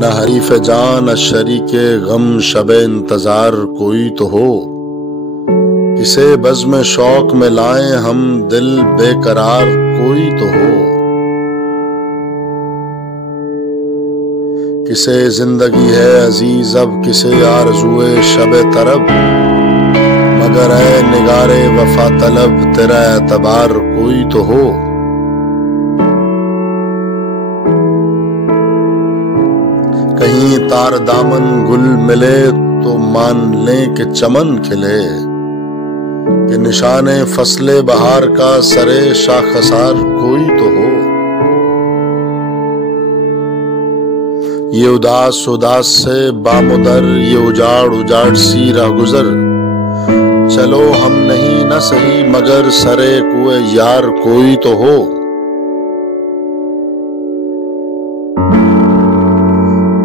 نہ حریف جان نہ شریک غم شب انتظار کوئی تو ہو، کسے بزم شوق میں لائیں ہم دل بے قرار کوئی تو ہو۔ کسے زندگی ہے عزیز اب کسے آرزوئے شب طرب، مگر اے نگار وفا طلب تیرا اعتبار کوئی تو ہو۔ کہیں تار دامن گل ملے تو مان لیں کہ چمن کھلے، کہ نشان فصل بہار کا سرے شاخسار کوئی تو ہو۔ یہ اداس سے بامدر، یہ اجاڑ سی راہ گزر، چلو ہم نہیں نہ سہی مگر سرے کوئے یار کوئی تو ہو۔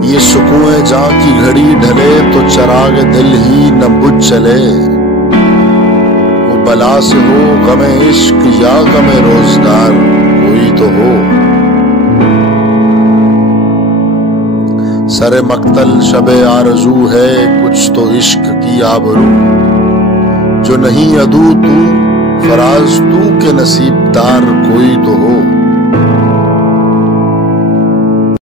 یہ سکون جاں کی گھڑی ڈھلے تو چراغ دل ہی نہ بجھ چلے، وہ بلا سے ہو غم عشق یا غم روزگار کوئی تو ہو۔ سر مقتل شب آرزو ہے کچھ تو عشق کی آبرو، جو نہیں عدو تو فراز تو کے نصیب دار کوئی تو ہو۔